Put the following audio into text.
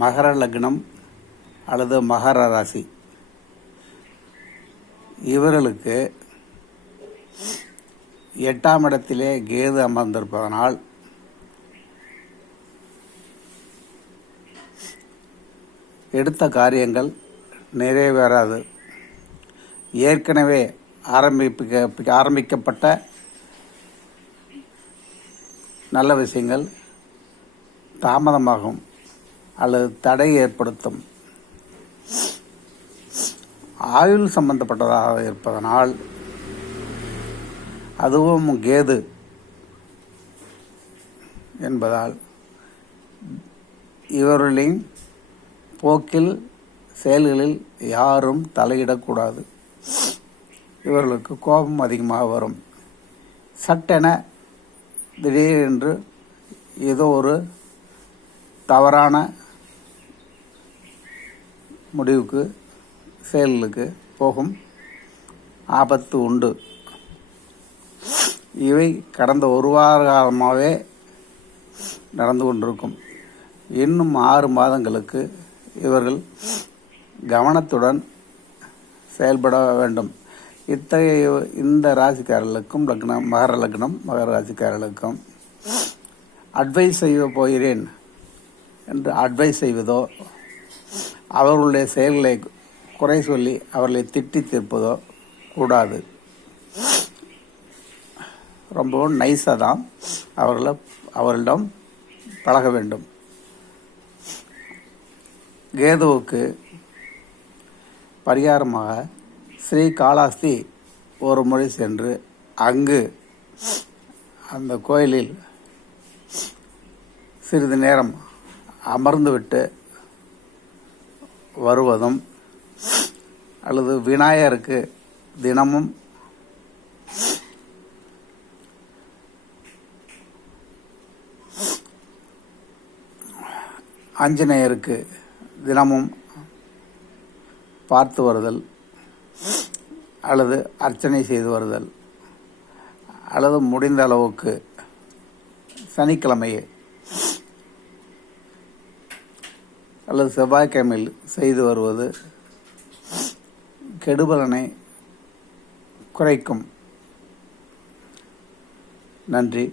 மகர லக்னம் அல்லது மகர ராசி இவர்களுக்கு 8ஆம் இடத்திலே கேது அமர்ந்திருப்பதனால் எடுத்த காரியங்கள் நிறைவேறாது. ஏற்கனவே ஆரம்பிக்கப்பட்ட நல்ல விஷயங்கள் தாமதமாகும் அல்லது தடை ஏற்படுத்தும். ஆயுள் சம்பந்தப்பட்டதாக இருப்பதனால் அதுவும் கேது என்பதால் இவர்களின் போக்கில் செயல்களில் யாரும் தலையிடக்கூடாது. இவர்களுக்கு கோபம் அதிகமாக வரும். சட்டென திடீரென்று ஏதோ ஒரு தவறான முடிவுக்கு செயல்களுக்கு போகும் ஆபத்து உண்டு. இவை கடந்த ஒரு வார காலமாகவே நடந்து கொண்டிருக்கும். இன்னும் 6 மாதங்களுக்கு இவர்கள் கவனத்துடன் செயல்பட வேண்டும். இந்த ராசிக்காரர்களுக்கும் மகர லக்னம் மகர ராசிக்காரர்களுக்கும் அட்வைஸ் செய்ய போகிறேன் என்று அட்வைஸ் செய்வதோ அவர்களுடைய செயல்களை குறை சொல்லி அவர்களை திட்டி தீர்ப்பதோ கூடாது. ரொம்பவும் நைஸாக தான் அவர்களிடம் பழக வேண்டும். கேதுவுக்கு பரிகாரமாக ஸ்ரீ காளாஸ்தி ஒரு முறை சென்று அங்கு அந்த கோயிலில் சிறிது நேரம் அமர்ந்துவிட்டு வருவதும் அல்லது விநாயகருக்கு தினமும் ஆஞ்சநேயருக்கு தினமும் பார்த்து வருதல் அல்லது அர்ச்சனை செய்து வருதல் அல்லது முடிந்த அளவுக்கு சனிக்கிழமையே அல்லது செவ்வாய்க்கிழமையில் செய்து வருவது கெடுபலனை குறைக்கும். நன்றி.